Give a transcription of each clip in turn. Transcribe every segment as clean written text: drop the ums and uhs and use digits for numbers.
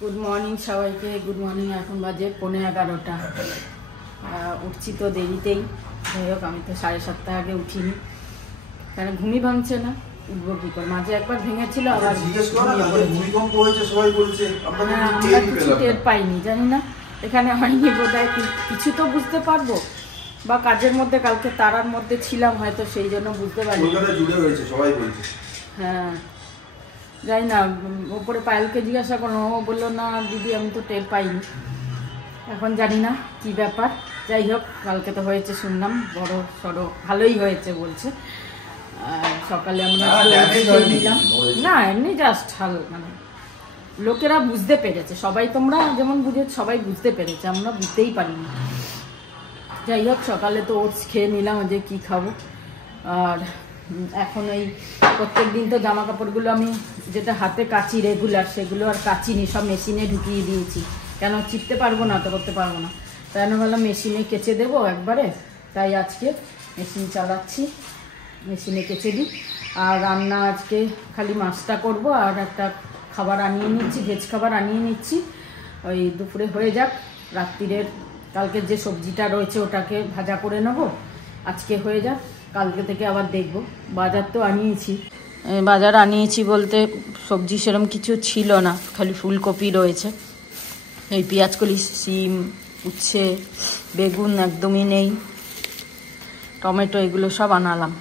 Good morning সবাইকে, good morning. এখন বাজে 11:15। উঠছি তো দেরিতেই, যাই হোক আমি তো 7:30 আগে উঠিনি, কারণ ঘুমই ভাঙছে না। উঠবো কি করে, মাঝে একবার ভেঙেছিল আবার আমরা কিছু টের পাইনি, জানি না এখানে হয়নি বোধহয়। কিছু তো বুঝতে পারবো, বা কাজের মধ্যে কালকে তারার মধ্যে ছিলাম হয়তো, সেই জন্য বুঝতে পারি। হ্যাঁ যাই না, ওপরে পায়েলকে জিজ্ঞাসা করলো, ও বললো না দিদি আমি তো টের পাইনি। এখন জানি না কি ব্যাপার, যাই হোক কালকে তো হয়েছে শুনলাম, বড় সড়ো ভালোই হয়েছে বলছে। আর সকালে আমরা নিলাম না, এমনি জাস্ট মানে লোকেরা বুঝতে পেরেছে, সবাই তোমরা যেমন বুঝেছ সবাই বুঝতে পেরেছে, আমরা বুঝতেই পারিনি। যাই হোক সকালে তো ওটস খেয়ে নিলাম, যে কি খাবো। আর এখন এই প্রত্যেক দিন তো জামা কাপড়গুলো আমি যেটা হাতে কাচি রেগুলার, সেগুলো আর কাচিনি, সব মেশিনে ঢুকিয়ে দিয়েছি। কেন চিপতে পারবো না তো, করতে পারবো না, তাই জন্য বললাম মেশিনে কেচে দেবো একবারে। তাই আজকে মেশিন চালাচ্ছি, মেশিনে কেচে দিই। আর রান্না আজকে খালি মাছটা করব, আর একটা খাবার আনিয়ে নিচ্ছি, ভেজ খাবার আনিয়ে নিচ্ছি। ওই দুপুরে হয়ে যাক, রাত্রিরের কালকের যে সবজিটা রয়েছে ওটাকে ভাজা করে নেবো, আজকে হয়ে যাক, কালকে থেকে আবার দেখবো। বাজার তো আনিয়েছি, বাজার আনিয়েছি বলতে সবজি সেরকম কিছু ছিল না, খালি ফুলকপি রয়েছে, এই পেঁয়াজকলি, শিম, উচ্ছে, বেগুন একদমই নেই, টমেটো এগুলো সব আনালাম।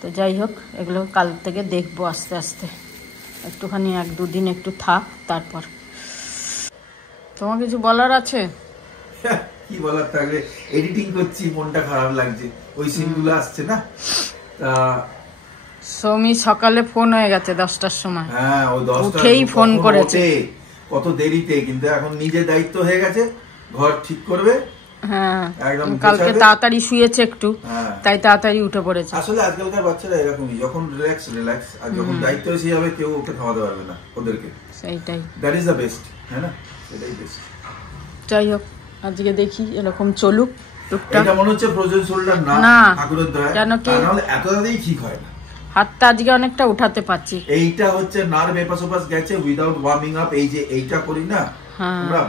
তো যাই হোক এগুলো কাল থেকে দেখবো আস্তে আস্তে, একটুখানি 1-2 দিন একটু থাক, তারপর। তোমার কিছু বলার আছে? কি বলার থাকবে, এডিটিং করছি, মনটা খারাপ লাগছে, ওই সিনগুলো আসছে না। তা সৌমি সকালে ফোন হয়ে গেছে 10টার সময়, হ্যাঁ ও 10টা উঠেই ফোন করেছে, কত দেরিতে, কিন্তু এখন নিজের দায়িত্ব হয়ে গেছে, ঘর ঠিক করবে। হ্যাঁ কালকে তাড়াতাড়ি শুয়েছে একটু, তাই তাড়াতাড়ি উঠে পড়েছে। আসলে আজকালকার বাচ্চারা এরকমই, যখন রিল্যাক্স, আর যখন দায়িত্ব এসে যাবে কেউ ওকে খাওয়াতে পারবে না ওদেরকে, সেইটাই, দ্যাট ইজ দ্য বেস্ট, হ্যাঁ না, সেটাই বেস্ট। যাই হোক আজকে দেখি এরকম চলুক টুকটাক। এটা মনে হচ্ছে ফ্রোজেন শোল্ডার না, ঠাকুরের দয়া, কেন কি তাহলে এত তাড়াতাড়ি ঠিক হয় না। হাতটা আজকে অনেকটা উঠাতে পারছি। এইটা হচ্ছে নার্ভ এপাশ ওপাশ গেছে উইদাউট ওয়ার্মিং আপ। এই যে এইটা করি না আমরা,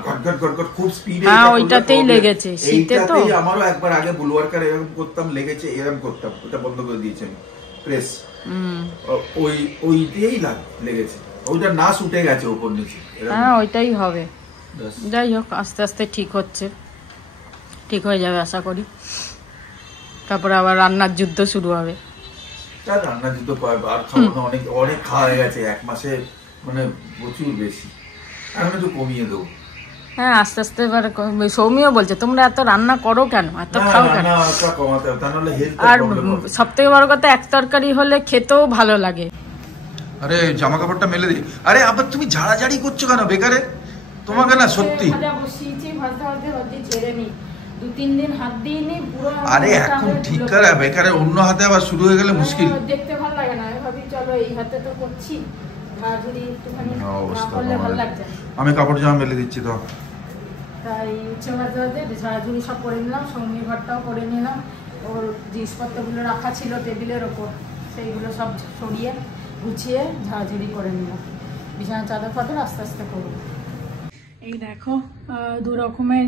গটগট খুব স্পিডে, হ্যাঁ ওইটাতেই লেগেছে শীতে তো। আমারও একবার আগে বুলওয়ার্কার এরকম করতাম, লেগেছে, এরকম করতাম, ওটা বন্ধ করে দিয়েছি আমি, প্রেস ওই দিয়েই লেগেছে, ওইটা নাস উঠে গেছে উপর নিচে। হ্যাঁ ওইটাই হবে। যাই হোক আস্তে আস্তে ঠিক হচ্ছে, ঠিক হয়ে যাবে আশা করি। তারপরে আবার রান্নার যুদ্ধ শুরু হবে। রান্নার যুদ্ধ আর খাবো না, অনেক খাওয়া হয়ে গেছে 1 মাসে, মানে প্রচুর বেশি, আমি একটু কমিয়ে দেবো। হ্যাঁ আস্তে আস্তে এবার সৌমিও বলছে তোমরা এত রান্না করো কেন, এত খাও কেন। আর সব থেকে বড় কথা, এক তরকারি হলে খেতেও ভালো লাগে। আরে জামা কাপড়টা মেলে দিই। আরে আবার তুমি ঝাড়াঝাড়ি করছো কেন বেকারে, তোমাকে না সত্যি। আরে এখন ঠিক করে বেকারে অন্য হাতে আবার শুরু হয়ে গেলে মুশকিল, দেখতে ভালো লাগে না। আমি ভাবি চলো এই হাতে তো করছি, ঝাড়াঝাড়ি একটুখানি না করলে ভালো লাগছে। আমি কাপড় জামা মেলে দিচ্ছি তো, তাই ইচ্ছে ভাজতে ঝাড়াঝাড়ি সব করে নিলাম, সঙ্গী ঘরটাও করে নিলাম। ওর জিনিসপত্রগুলো রাখা ছিল টেবিলের ওপর, সেইগুলো সব সরিয়ে গুছিয়ে ঝাড়াঝাড়ি করে নিলাম। বিছানা চাদর ফাদর আস্তে আস্তে করবো। এই দেখো 2 রকমের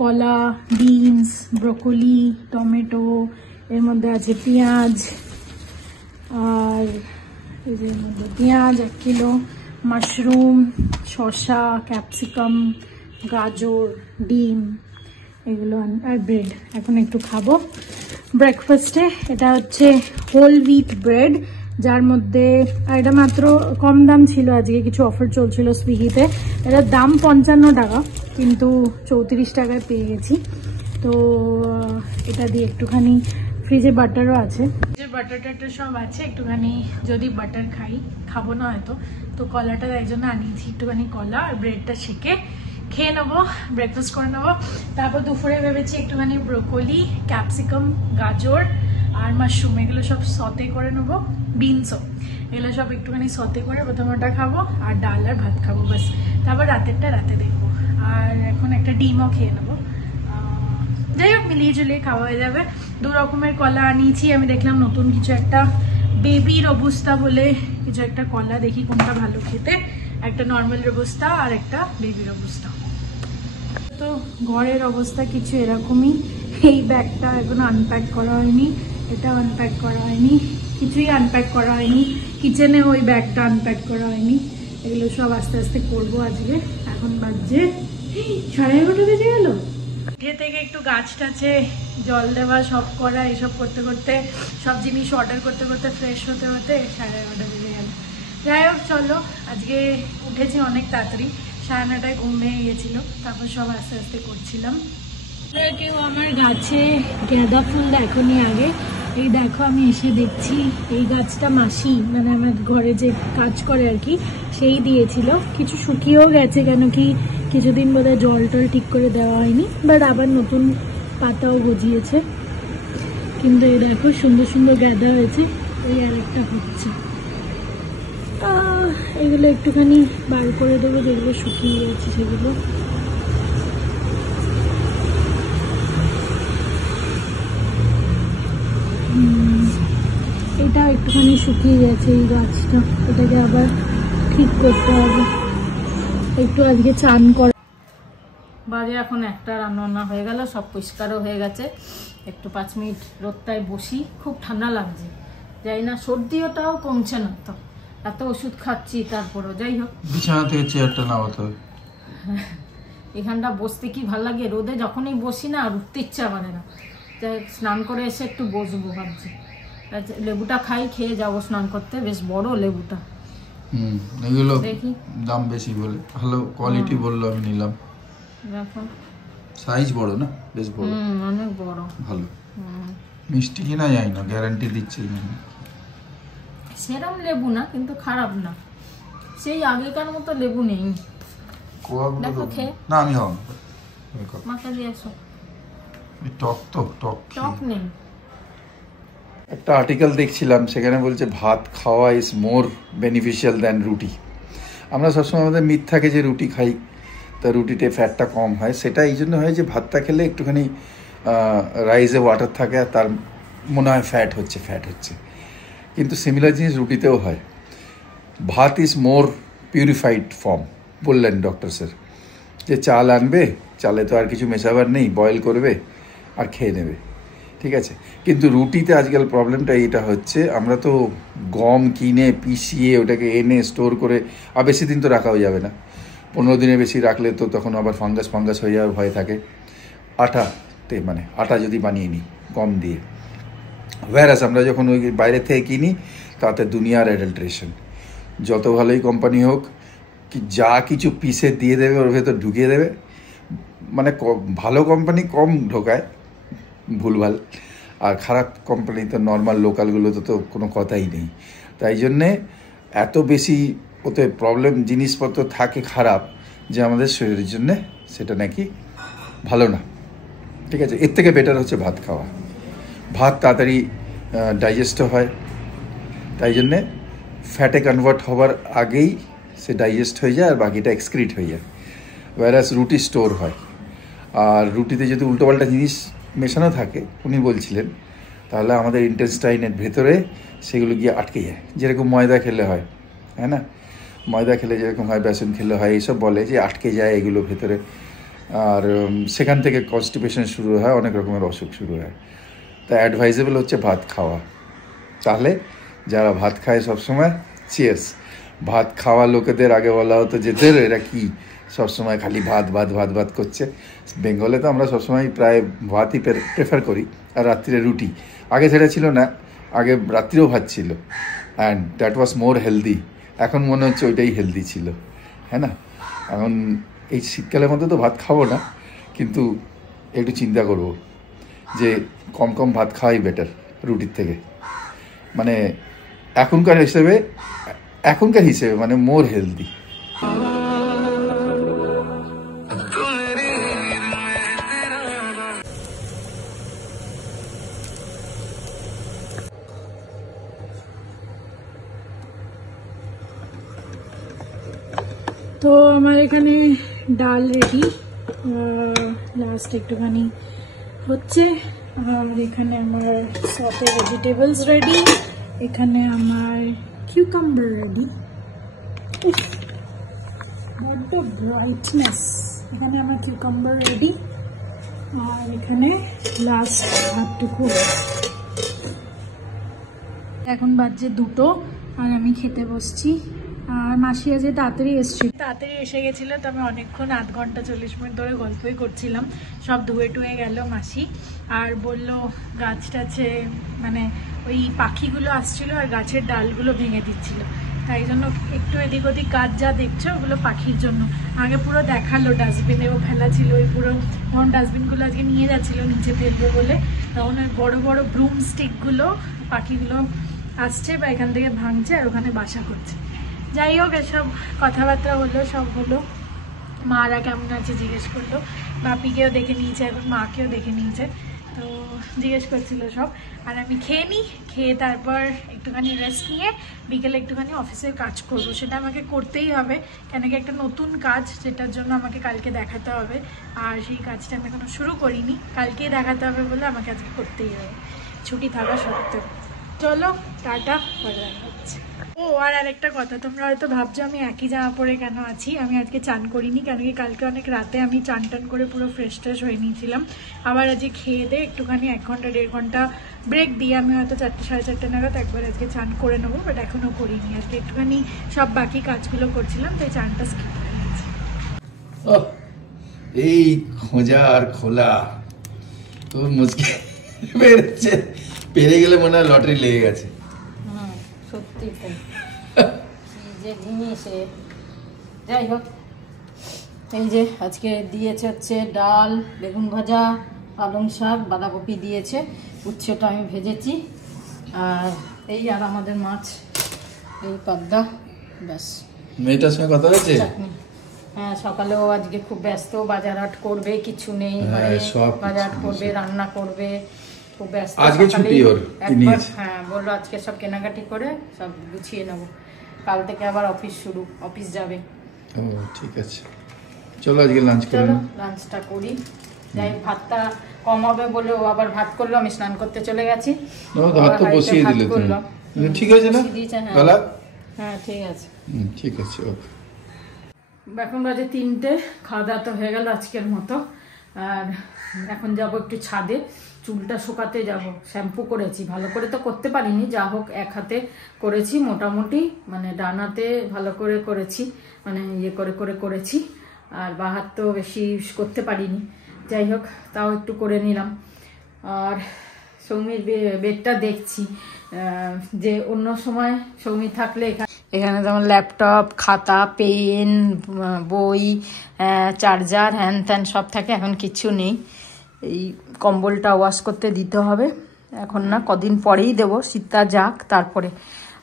কলা, বিনস, ব্রোকলি, টমেটো, এর মধ্যে আছে পেঁয়াজ, আর এর মধ্যে পেঁয়াজ 1 কিলো, মাশরুম, শসা, ক্যাপসিকাম, গাজর, ডিম, এগুলো, আর ব্রেড। এখন একটু খাবো ব্রেকফাস্টে। এটা হচ্ছে হোল হুইট ব্রেড, যার মধ্যে, আর এটা মাত্র কম দাম ছিল, আজকে কিছু অফার চলছিল সুইগিতে, এটার দাম 55 টাকা, কিন্তু 34 টাকায় পেয়ে গেছি। তো এটা দিয়ে একটুখানি, ফ্রিজে বাটারও আছে, ফ্রিজে বাটার টাটার সব আছে, একটুখানি যদি বাটার খাবো না হয়তো, তো কলাটা তাই জন্য আনিয়েছি, একটুখানি কলা আর ব্রেডটা ছেঁকে খেয়ে নেবো, ব্রেকফাস্ট করে নেবো। তারপর দুপুরে ভেবেছি একটুখানি ব্রোকলি, ক্যাপসিকাম, গাজর আর মাশরুম, এগুলো সব সতে করে নেবো, বিনসও, এগুলো সব একটুখানি সতে করে প্রথমে ওটা খাবো, আর ডাল আর ভাত খাবো, বাস। তারপর রাতেরটা রাতে দেখবো, আর এখন একটা ডিমও খেয়ে নেবো। যাই হোক মিলিয়ে ঝুলিয়ে খাওয়া হয়ে যাবে। 2 রকমের কলা আনিয়েছি, আমি দেখলাম নতুন কিছু একটা বেবি রবুস্তা বলে কিছু একটা কলা, দেখি কোনটা ভালো খেতে। একটা নর্মাল অবস্থা আর একটা বেবির অবস্থা। তো ঘরের অবস্থা কিছু এরকমই। এই ব্যাগটা এখন আনপ্যাক করা হয়নি, এটা আনপ্যাক করা হয়নি, কিছুই আনপ্যাক করা হয়নি, কিচেনে ওই ব্যাগটা আনপ্যাক করা হয়নি। এগুলো সব আস্তে আস্তে করবো আজকে। এখন বাজছে 11:30 বেজে গেল। উঠে থেকে একটু গাছ টাছে জল দেওয়া, সব করা, এসব করতে করতে, সব জিনিস অর্ডার করতে করতে, ফ্রেশ হতে হতে 11:30 বেজে গেল। যাই হোক চলো, আজকে উঠেছি অনেক তাড়াতাড়ি, 9:30টায় ঘুম ভেঙে গেছিলো, তারপর সব আস্তে আস্তে করছিলাম। কেউ আমার গাছে গাঁদা ফুল দেখোনি আগে, এই দেখো আমি এসে দেখছি এই গাছটা মাসি, মানে আমার ঘরে যে কাজ করে আর কি, সেই দিয়েছিল। কিছু শুকিয়েও গেছে, কেন কি কিছুদিন বোধহয় জল টল ঠিক করে দেওয়া হয়নি, বাট আবার নতুন পাতাও গজিয়েছে। কিন্তু এই দেখো সুন্দর সুন্দর গাঁদা হয়েছে, ওই আরেকটা হচ্ছে। এগুলো একটুখানি বার করে দেবো, যেগুলো শুকিয়ে গেছে সেগুলো। এটা একটুখানি শুকিয়ে গেছে এই গাছটা, এটাকে আবার ঠিক করতে হবে। একটু আজকে চান কর। বাজে এখন 1টা, রান্না হয়ে গেল, সব পরিষ্কারও হয়ে গেছে। একটু 5 মিনিট রোদটায় বসি, খুব ঠান্ডা লাগছে, যাই না সর্দিটাও কমছে না, তো এত ওষুধ খাচ্ছি তারপরও। যাই হোক, বিছানা থেকে চেয়ারটা নামাতে হবে। এখানটা বসতে কি ভাল লাগে, রোদে যখনই বসি না আর উঠতে ইচ্ছা করে না। যাই স্নান করে এসে একটু বসবো ভাবছি। লেবুটা খাই, খেয়ে যাবো স্নান করতে, বেশ বড় লেবুটা। এগুলো দাম বেশি বলে, ভালো কোয়ালিটি বললো, আমি নিলাম। দেখো সাইজ বড় না, বেশ বড়, অনেক বড়, ভালো। মিষ্টি কিনা যায় না, গ্যারান্টি দিচ্ছি। সেরম লেবু না, কিন্তু খারাপ না, সেই আগেকার মতো লেবু নেই। দেখো খেয়ে না, আমি হব মাথা দিয়ে আসো। টক তো টক টক নেই। একটা আর্টিকেল দেখছিলাম, সেখানে বলছে ভাত খাওয়া ইজ মোর বেনিফিশিয়াল দ্যান রুটি। আমরা সবসময় আমাদের মিথ থাকে যে রুটি খাই, তা রুটিতে ফ্যাটটা কম হয়। সেটা এই জন্য হয় যে ভাতটা খেলে একটুখানি রাইসে ওয়াটার থাকে, আর তার মনে হয় ফ্যাট হচ্ছে। কিন্তু সিমিলার জিনিস রুটিতেও হয়। ভাত ইজ মোর পিউরিফাইড ফর্ম বললেন ডক্টর স্যার, যে চাল আনবে, চালে তো আর কিছু মেশাবার নেই, বয়েল করবে আর খেয়ে নেবে, ঠিক আছে। কিন্তু রুটিতে আজকাল প্রবলেমটা এইটা হচ্ছে, আমরা তো গম কিনে পিষিয়ে ওটাকে এনে স্টোর করে, আর বেশি দিন তো রাখাও যাবে না, 15 দিনের বেশি রাখলে তো তখন আবার ফাঙ্গাস হয়ে যাওয়ার ভয় থাকে। আটাতে, মানে আটা যদি বানিয়ে নিই গম দিয়ে, ভাইরাস আমরা যখন ওই বাইরে থেকে কিনি, তাতে দুনিয়ার অ্যাডাল্ট্রেশন। যত ভালোই কোম্পানি হোক, কি যা কিছু পিসে দিয়ে দেবে, ওর ভেতর ঢুকিয়ে দেবে। মানে ভালো কোম্পানি কম ঢোকায় ভুলভাল, আর খারাপ কোম্পানি তো নর্মাল লোকালগুলোতে তো কোনো কথাই নেই। তাই জন্যে এত বেশি ওতে প্রবলেম জিনিসপত্র থাকে খারাপ, যে আমাদের শরীরের জন্যে সেটা নাকি ভালো না, ঠিক আছে। এর থেকে বেটার হচ্ছে ভাত খাওয়া। ভাত তাড়াতাড়ি ডাইজেস্টও হয়, তাই জন্যে ফ্যাটে কনভার্ট হওয়ার আগেই সে ডাইজেস্ট হয়ে যায়, আর বাকিটা এক্সক্রিট হয়ে যায়। ভাইরাস রুটি স্টোর হয়, আর রুটিতে যদি উল্টোপাল্টা জিনিস মেশানো থাকে, উনি বলছিলেন, তাহলে আমাদের ইন্টেস্টাইনের ভেতরে সেগুলো গিয়ে আটকে যায়। যেরকম ময়দা খেলে হয়, হ্যাঁ না, ময়দা খেলে যেরকম হয়, বেসন খেলে হয়, এইসব বলে যে আটকে যায় এগুলো ভেতরে, আর সেখান থেকে কনস্টিপেশন শুরু হয়, অনেক রকমের অসুখ শুরু হয়। তা অ্যাডভাইজেবল হচ্ছে ভাত খাওয়া। তাহলে যারা ভাত খায় সবসময়, চিয়ার্স। ভাত খাওয়া লোকেদের আগে বলা হতো যে এরা কি সবসময় খালি ভাত করছে। বেঙ্গলে তো আমরা সবসময় প্রায় ভাতই প্রেফার করি, আর রাত্রিরে রুটি। আগে সেটা ছিল না, আগে রাত্রিরেও ভাত ছিল, and that was more healthy. এখন মনে হচ্ছে ওইটাই হেলদি ছিল, হ্যাঁ না। এখন এই শীতকালের মধ্যে তো ভাত খাবো না, কিন্তু একটু চিন্তা করব যে কম ভাত খাওয়াই বেটার রুটির থেকে। মানে এখনকার হিসেবে মানে মোর হেলদি। তো আমার এখানে ডাল রেডি, লাস্ট একটুখানি হচ্ছে। আর এখানে আমার সতে ভেজিটেবলস রেডি, এখানে আমার কিউকাম্বার রেডি। বড্ড ব্রাইটনেস। এখানে আমার কিউকাম্বার রেডি, আর এখানে লাস্ট ভাতটুকু। এখন বাজছে 2টো, আর আমি খেতে বসছি। আর মাসি আজকে তাড়াতাড়ি এসে গেছিলো, তো আমি অনেকক্ষণ 8 ঘন্টা 40 মিনিট ধরে গল্পই করছিলাম। সব ধুয়ে টুয়ে গেল মাসি, আর বলল গাছ টাছে মানে ওই পাখিগুলো আসছিল আর গাছের ডালগুলো ভেঙে দিচ্ছিল, তাই জন্য একটু এদিক ওদিক গাছ যা দেখছো ওগুলো পাখির জন্য। আগে পুরো দেখালো ডাস্টবিনেও ফেলা ছিল, ওই পুরো যখন ডাস্টবিনগুলো আজকে নিয়ে যাচ্ছিলো নিচে ফেলবে বলে, তখন ওই বড় বড় ব্রুম স্টিকগুলো পাখিগুলো আসছে বা এখান থেকে ভাঙছে আর ওখানে বাসা করছে। যাই হোক, এসব কথাবার্তা হলো, সব হলো। মারা কেমন আছে জিজ্ঞেস করলো, বাপিকেও দেখে নিয়েছে, এখন মাকেও দেখে নিয়েছে, তো জিজ্ঞেস করছিল সব। আর আমি খেয়ে তারপর একটুখানি রেস্ট নিয়ে বিকেলে একটুখানি অফিসের কাজ করবো। সেটা আমাকে করতেই হবে, কেন কি একটা নতুন কাজ, যেটার জন্য আমাকে কালকে দেখাতে হবে। আর সেই কাজটা আমি এখনো শুরু করিনি, কালকেই দেখাতে হবে বলে আমাকে আজকে করতেই হবে, ছুটি থাকা সত্ত্বেও। চলো টাটা, পরে দেখা হচ্ছে। ও আর আরেকটা কথা, তোমরা হয়তো ভাবছো আমি একই জামা পরে কেন আছি। আমি আজকে চান করিনি, কেন কি কালকে অনেক রাতে আমি চান টান করে পুরো ফ্রেশ ট্রেশ হয়ে নিয়েছিলাম। আবার আজকে খেয়ে দিয়ে একটুখানি 1 ঘন্টা 1.5 ঘন্টা ব্রেক দিয়ে আমি হয়তো 4টে 4:30 নাগাদ একবার আজকে চান করে নেবো, বাট এখনও করিনি। আজকে একটুখানি সব বাকি কাজগুলো করছিলাম, তাই চানটা স্কিপ হয়ে গেছে। এই খোঁজা আর খোলা তোর মুশকিল বেড়েছে, পেরে গেলে মনে হয় লটারি লেগে গেছে। সত্যি তাই, কি যে জিনিসে। যাই হোক, এই যে আজকে দিয়েছে হচ্ছে ডাল, বেগুন ভাজা, পালং শাক, বাঁধাকপি দিয়েছে, উচ্ছেটা আমি ভেজেছি, আর এই আর আমাদের মাছ এই পাবদা, ব্যাস। মেয়েটার সঙ্গে কথা হয়েছে? চাটনি। হ্যাঁ, সকালেও আজকে খুব ব্যস্ত, বাজার হাট করবে, কিছু নেই, বাজার হাট করবে, রান্না করবে, খুব ব্যস্ত। আজকে ছুটি ওর, হ্যাঁ বললো আজকে সব কেনাকাটি করে সব গুছিয়ে নেবো, কাল থেকে আবার অফিস শুরু, অফিস যাবে। ও ঠিক আছে, চলো আজকে লাঞ্চ করি। চলো লাঞ্চটা করি। যাই, ভাতটা কম হবে বলে ও আবার ভাত করলো, আমি স্নান করতে চলে গেছি। ভাত তো বসিয়ে দিলে তুমি, ঠিক আছে না? হ্যাঁ ঠিক আছে, ঠিক আছে, ওকে। এখন বাজে 3টে, খাওয়া দাওয়া তো হয়ে গেল আজকের মতো। আর এখন যাব একটু ছাদে, চুলটা শুকাতে যাব। শ্যাম্পু করেছি, ভালো করে তো করতে পারিনি, যা হোক এক হাতে করেছি মোটামুটি, মানে ডান হাতে ভালো করে করেছি, মানে ইয়ে করে করে করেছি, আর বাঁ হাত তো বেশি করতে পারিনি। যাই হোক, তাও একটু করে নিলাম। আর সৌমির বেডটা দেখছি, যে অন্য সময় সৌমি থাকলে এখানে যেমন ল্যাপটপ, খাতা, পেন, বই, চার্জার, হ্যান ত্যান সব থাকে, এখন কিচ্ছু নেই। এই কম্বলটা ওয়াশ করতে দিতে হবে, এখন না, কদিন পরেই দেবো, শীতটা যাক তারপরে।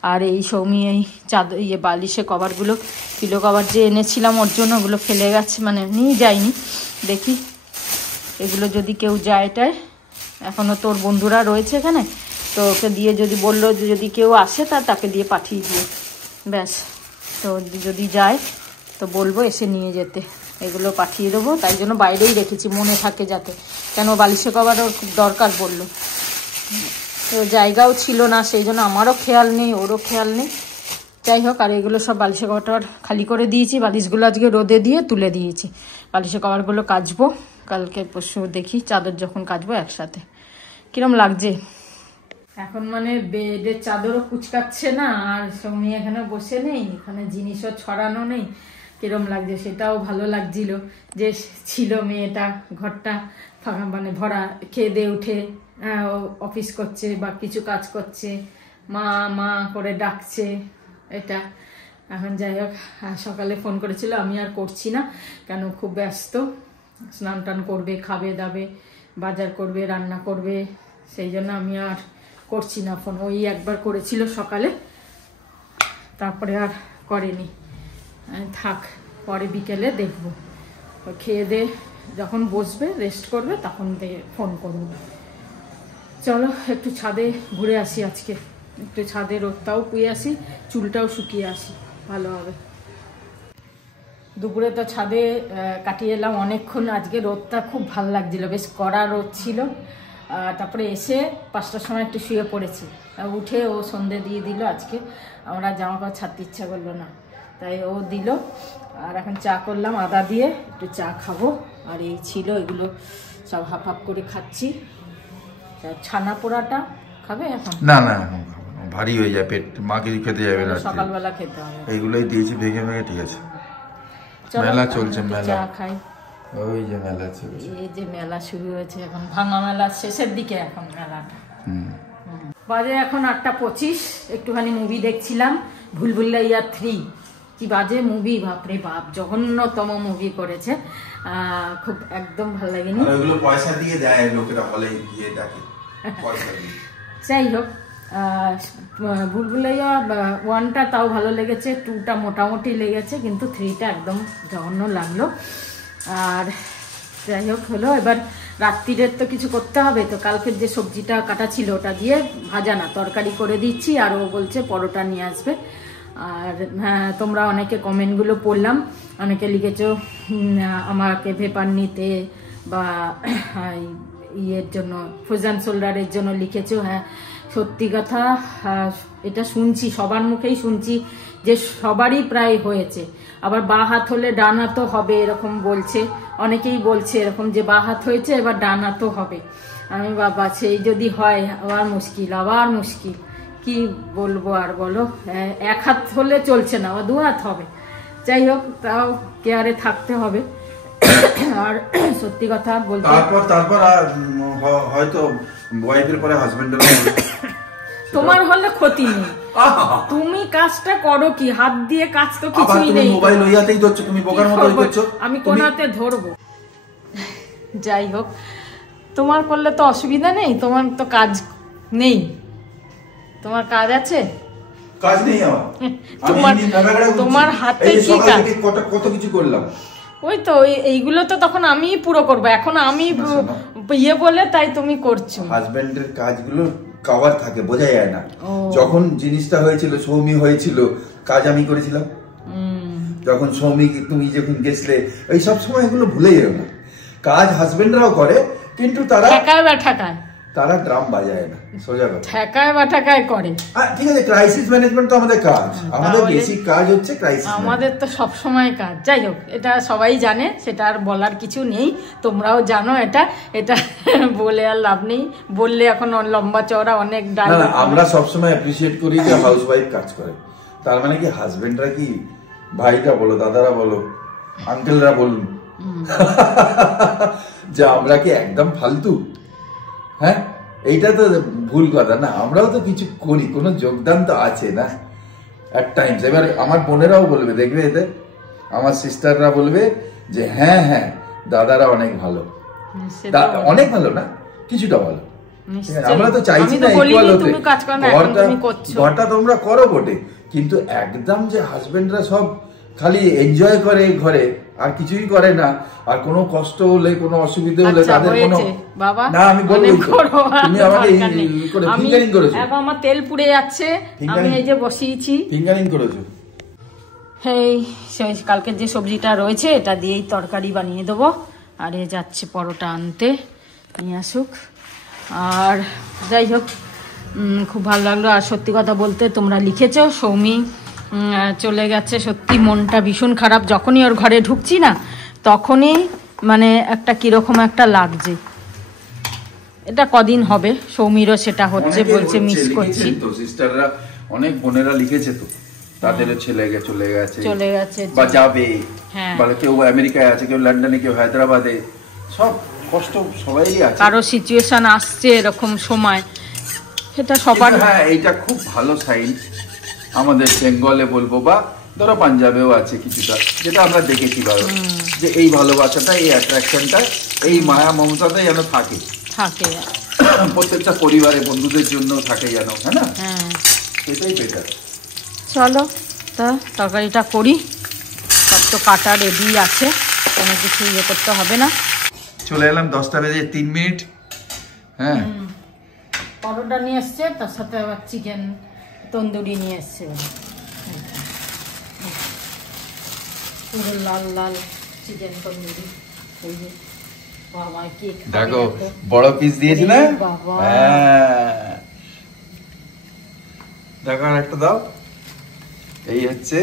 আর এই সৌমি এই চাদর বালিশে কভারগুলো, পিলো কভার যে এনেছিলাম ওর জন্য, ওগুলো ফেলে গেছে, মানে নিয়ে যায়নি। দেখি এগুলো যদি কেউ যায় এটায়, এখনও তোর বন্ধুরা রয়েছে এখানে, তো ওকে দিয়ে যদি বললো যে যদি কেউ আসে তাকে দিয়ে পাঠিয়ে দিয়ে, ব্যাস। তো যদি যায় তো বলবো এসে নিয়ে যেতে, এগুলো পাঠিয়ে দেবো, তাই জন্য বাইরেই রেখেছি, মনে থাকে যাতে, কেন বালিশে কভার ওর খুব দরকার বললো। তো জায়গাও ছিল না, সেই জন্য আমারও খেয়াল নেই, ওরও খেয়াল নেই। যাই হোক, আর এগুলো সব বালিশে কভার খালি করে দিয়েছি, বালিশগুলো আজকে রোদে দিয়ে তুলে দিয়েছি। বালিশে কভারগুলো কাচবো কালকে পরশু, দেখি চাদর যখন কাচবো একসাথে। কিরম লাগছে এখন, মানে বেডের চাদরও কুচকাচ্ছে না, আর সৌমি এখানে বসে নেই, এখানে জিনিসও ছড়ানো নেই, কিরম লাগছে সেটাও ভালো লাগছিল, যে ছিল মেয়েটা, ঘরটা ফাঁকা, মানে ভরা, খেয়ে দিয়ে উঠে অফিস করছে বা কিছু কাজ করছে, মা মা করে ডাকছে, এটা এখন। যাই হোক, সকালে ফোন করেছিল, আমি আর করছি না, কেন খুব ব্যস্ত, স্নান টান করবে, খাবে দাবে, বাজার করবে, রান্না করবে, সেই জন্য আমি আর করছি না ফোন। ওই একবার করেছিল সকালে, তারপরে আর করেনি, থাক, পরে বিকেলে দেখবো, খেয়ে দে যখন বসবে, রেস্ট করবে, তখন ফোন করবো। চলো একটু ছাদে ঘুরে আসি আজকে, একটু ছাদে রোদটাও পুয়ে আসি, চুলটাও শুকিয়ে আসি, ভালো হবে। দুপুরে তো ছাদে কাটিয়ে এলাম অনেকক্ষণ, আজকে রোদটা খুব ভালো লাগছিল, বেশ কড়া রোদ ছিল। তারপরে এসে 5টার সময় একটু শুয়ে পড়েছি, উঠে ও সন্ধে দিয়ে দিল। আজকে আমরা জামা কাপড় ছাড়তে ইচ্ছা করলো না, তাই ও দিল। আর এখন চা করলাম আদা দিয়ে, একটু চা খাবো। আর এই ছিল, এগুলো সব হাফ হাফ করে খাচ্ছি। ছানা পোড়াটা খাবে এখন? না না, এখন ভারী হয়ে যায় পেট, মা কিছু খেতে যাবে না, সকালবেলা খেতে হবে। এইগুলোই দিয়েছি ভেঙে ভেঙে। ঠিক আছে, মেলা চলছে, মেলা চা খাই। ওই যে মেলা চলছে, এই যে মেলা শুরু হয়েছে এখন, ভাঙা মেলা শেষের দিকে এখন মেলাটা। বাজে এখন 8:25, একটুখানি মুভি দেখছিলাম, ভুলভুলাইয়া 3। কি বাজে মুভি, বাপরে বাপ, জঘন্যতম মুভি করেছে। খুব একদম ভালো লাগেনি। ওইগুলো পয়সা দিয়ে দেয় লোকেরা, হলে গিয়ে দেখে পয়সা দিয়ে। যাই হোক, ভুলভুলাইয়া 1টা তাও ভালো লেগেছে, 2টা মোটামুটি লেগেছে, কিন্তু 3টা একদম জঘন্য লাগলো। আর যাই হোক হলো, এবার রাত্রিরের তো কিছু করতে হবে, তো কালকের যে সবজিটা কাটা ছিল ওটা দিয়ে ভাজা না তরকারি করে দিচ্ছি। আর ও বলছে পরোটা নিয়ে আসবে। আর হ্যাঁ, তোমরা অনেকে কমেন্টগুলো পড়লাম, অনেকে লিখেছো আমাকে ভেপার নিতে বা ইয়ের জন্য, ফ্রোজেন শোল্ডারের জন্য লিখেছো। হ্যাঁ, সত্যি কথা, এটা শুনছি, সবার মুখেই শুনছি যে সবারই প্রায় হয়েছে। আবার বাঁ হাত হলে ডান হাতও হবে এরকম বলছে, অনেকেই বলছে এরকম যে বাঁ হাত হয়েছে এবার ডান হাতও হবে। আমি বাবা, সেই যদি হয় আবার মুশকিল, আবার মুশকিল, কি বলবো আর বলো। এক হাত হলে চলছে না, আবার 2 হাত হবে। যাই হোক, তাও কেয়ারে থাকতে হবে। আর সত্যি কথা বলতে, তারপর হয়তো ওয়াইফের পরে হাজবেন্ডের তোমার হলে ক্ষতি নেই, তুমি কাজটা করো কি, হাত দিয়ে কাজ তো কিছুই নেই। মোবাইল ওই হাতেই ধরছো, তুমি বোকার মতো করছো, আমি কোন হাতে ধরবো? যাই হোক, তোমার করলে তো অসুবিধা নেই, তোমার তো কাজ নেই, তোমার কাজ আছে? কাজ নেই আমার, তোমার হাতে কি কাজ? কত কিছু করলাম, ওই তো এইগুলো তো তখন আমি পুরো করবো, এখন আমি ইয়ে বলে তাই তুমি করছো। হাজবেন্ডের কাজগুলো কভার থাকে, বোঝা যায় না। যখন জিনিসটা হয়েছিল, সৌমি হয়েছিল, কাজ আমি করেছিলাম। যখন সৌমি তুমি যখন গেছলে, এই সব সময় এগুলো ভুলে যাও না। কাজ হাজবেন্ডরাও করে, কিন্তু তারা ঠেকায়, তারা ড্রাম বাজায় না, সোজা কথা। ঠেকায় করে। ঠিক আছে, ক্রাইসিস ম্যানেজমেন্ট তো আমাদের কাজ, আমাদের বেসিক কাজ হচ্ছে ক্রাইসিস। আমাদের তো সব সময় কাজ। যাই হোক, এটা সবাই জানে, সেটা আর বলার কিছু নেই, তোমরাও জানো এটা বলে আর লাভ নেই, বললে এখন লম্বা চওড়া অনেক ডায়লগ। আমরা সবসময় অ্যাপ্রিসিয়েট করি যে হাউসওয়াইফ কাজ করে। তার মানে কি হাজবেন্ডরা কি, ভাইরা বলো, দাদারা বলো, আঙ্কেলরা বলুন, যে আমরা কি একদম ফালতু? হ্যাঁ, এইটা তো ভুল কথা না, আমরাও তো কিছু করি, কোনো যোগদান তো আছে না এট টাইমস। এবার আমার বোনেরাও বলবে, দেখবে এতে আমার সিস্টাররা বলবে যে হ্যাঁ হ্যাঁ দাদারা অনেক ভালো, অনেক ভালো না, কিছুটা ভালো। আমরা তো চাইছি না ইকুয়াল হতে, ঘরটা তোমরা করো বটে, কিন্তু একদম যে হাজবেন্ডরা সব খালি এনজয় করে ঘরে, আর কিছুই করে না, আর কোনো কষ্ট হলে, কোনো অসুবিধা হলে তাদের কোনো না, আমি বলবো তুমি আমাকে ফিঙ্গারিং করেছো, এখন আমার তেল পুড়ে যাচ্ছে, আমি এই যে বসিয়েছি, ফিঙ্গারিং করেছো। সেই কালকের যে সবজিটা রয়েছে এটা দিয়েই তরকারি বানিয়ে দেবো। আর এ যাচ্ছে পরোটা আনতে, নিয়ে আসুক। আর যাই হোক, খুব ভালো লাগলো। আর সত্যি কথা বলতে, তোমরা লিখেছো সৌমি চলে গেছে, সত্যি মনটা ভীষণ খারাপ। যখনই ওর ঘরে ঢুকছি না, তখনই মানে একটা কিরকম একটা লাগছে। এটা কদিন হবে, সৌমিরও সেটা হচ্ছে, বলছে মিস করছি। সিস্টাররা অনেক বোনেরা লিখেছে তো, তাদের ছেলে চলে গেছে বা যাবে, বলে কেউ আমেরিকায় আছে, কেউ লন্ডনে, কেউ হায়দ্রাবাদে, সব কষ্ট সবাই আছে। কারো সিচুয়েশন আসছে এরকম সময়, সেটা সবার। হ্যাঁ, এইটা খুব ভালো সাইন আমাদের বেঙ্গলে বলবো, বা ধরো পাঞ্জাবেও আছে কিছুটা, যেটা আমরা দেখেছি ভালো, যে এই ভালোবাসাটা, এই অ্যাট্রাকশনটা, এই মায়া মমতাটা যেন থাকে প্রত্যেকটা পরিবারে, বন্ধুদের জন্য থাকে যেন, হ্যাঁ না? সেটাই বেটার। চলো তা তরকারিটা করি, সব তো কাটা রেডি আছে, কোনো কিছু ইয়ে করতে হবে না। চলে এলাম 10:03। হ্যাঁ, পরোটা নিয়ে এসছে, তার সাথে আবার চিকেন তন্দুরি নিয়ে এসছে, পুরো লাল লাল চিকেন তন্দুরি। এই যে বাবা, কি দেখো বড় পিস দিয়েছে না বাবা, দেখো আর একটা দাও। এই হচ্ছে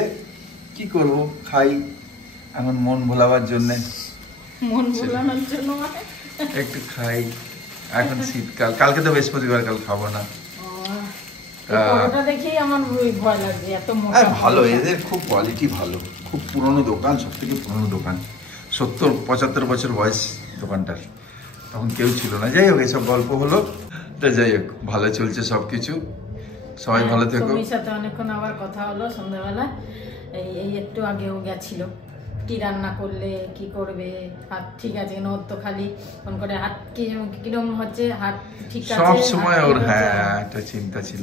কি করব, খাই এখন মন ভোলাবার জন্য। মন ভোলানোর জন্য মানে একটু খাই, এখন শীতকাল, কালকে তো বৃহস্পতিবার, কাল খাবো না। পরোটা দেখেই আমার ভয় লাগছে, এত মোটা। ভালো, এদের খুব কোয়ালিটি ভালো, খুব পুরনো দোকান, সব থেকে পুরনো দোকান, 70-75 বছর বয়স দোকানটার, তখন কেউ ছিল না। যাই হোক, এসব গল্প হলো, তো যাই হোক ভালো চলছে সবকিছু, সবাই ভালো থেকো। সৌমির সাথে অনেকক্ষণ আবার কথা হলো সন্ধ্যাবেলা, এই একটু আগেও গেছিল, কি রান্না করলে, কি করবে, হাত ঠিক আছে কিনা, ওর তো খালি ফোন করে হাত কিরম হচ্ছে, হাত ঠিক আছে সব সময় ওর, হ্যাঁ একটা চিন্তা ছিল।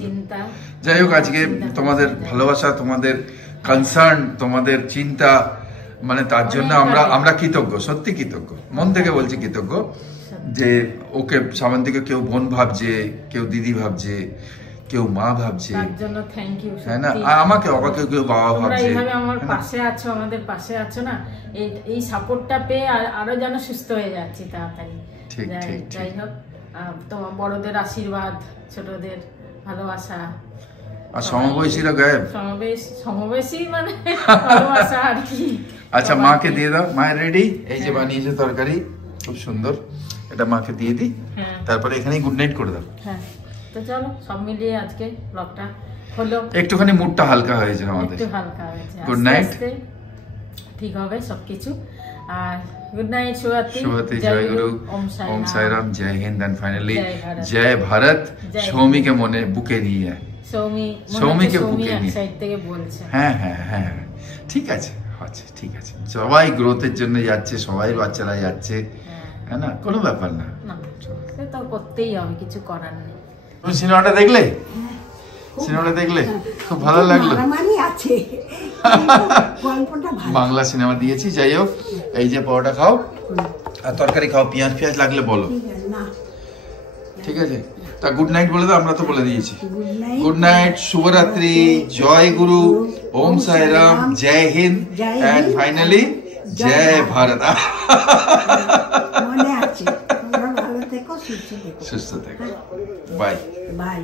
যাই হোক, আজকে তোমাদের ভালোবাসা, তোমাদের কনসার্ন, তোমাদের চিন্তা, মানে তার জন্য আমরা কৃতজ্ঞ, সত্যি কৃতজ্ঞ, মন থেকে বলছি কৃতজ্ঞ, যে ওকে সামনে থেকে কেউ বোন ভাবছে, কেউ দিদি ভাবছে, কেউ মা ভাবছে, তার জন্য থ্যাংক ইউ। হ্যাঁ না, আর আমাকে কেউ বাবা ভাবছে, এইভাবে আমার পাশে আছো, আমাদের পাশে আছো না, এই সাপোর্টটা পেয়ে আরো যেন সুস্থ হয়ে যাচ্ছি তাড়াতাড়ি। যাই হোক, তোমার বড়দের আশীর্বাদ, ছোটদের ভালোবাসা, আর সমবয়সীরা গায়েব, সমবয়সী মানে ভালোবাসা আর কি। আচ্ছা, মাকে দিয়ে দাও, মায়ের রেডি, এই যে বানিয়েছে তরকারি খুব সুন্দর, এটা মাকে দিয়ে দিই, তারপরে এখানেই গুড নাইট করে দাও। হ্যাঁ, তো চলো সব মিলিয়ে আজকে ব্লগটা হলো, একটুখানি মুডটা হালকা হয়েছে আমাদের, একটু হালকা হয়েছে। গুড নাইট, ঠিক হবে সবকিছু। আর গুড নাইট, শুভরাত্রি, জয় গুরু, ওম সাইরাম, জয় হিন্দ, এন্ড ফাইনালি জয় ভারত। সৌমিকে মনে বুকে নিয়ে, সৌমিকে বুকে নিয়ে সাইড থেকে বলছে, হ্যাঁ হ্যাঁ হ্যাঁ, ঠিক আছে, আচ্ছা ঠিক আছে, সবাই গ্রোথের জন্য যাচ্ছে, সবাই বাচ্চারা যাচ্ছে, হ্যাঁ না, কোনো ব্যাপার না, সে তো করতেই হবে, কিছু করার নেই। তুমি সিনেমাটা দেখলে? সিনেমাটা দেখলে? খুব ভালো লাগলো, বাংলা সিনেমা দিয়েছি। যাই হোক, এই যে পরোটা খাও আর তরকারি খাও, পেঁয়াজ পেঁয়াজ লাগলে বলো, ঠিক আছে? তা গুড নাইট বলে দাও, আমরা তো বলে দিয়েছি। গুড নাইট, শুভরাত্রি, জয় গুরু, ওম সাইরাম, জয় হিন্দ, এন্ড ফাইনালি জয় ভারত। সুস্থ থেকো, বাই বাই।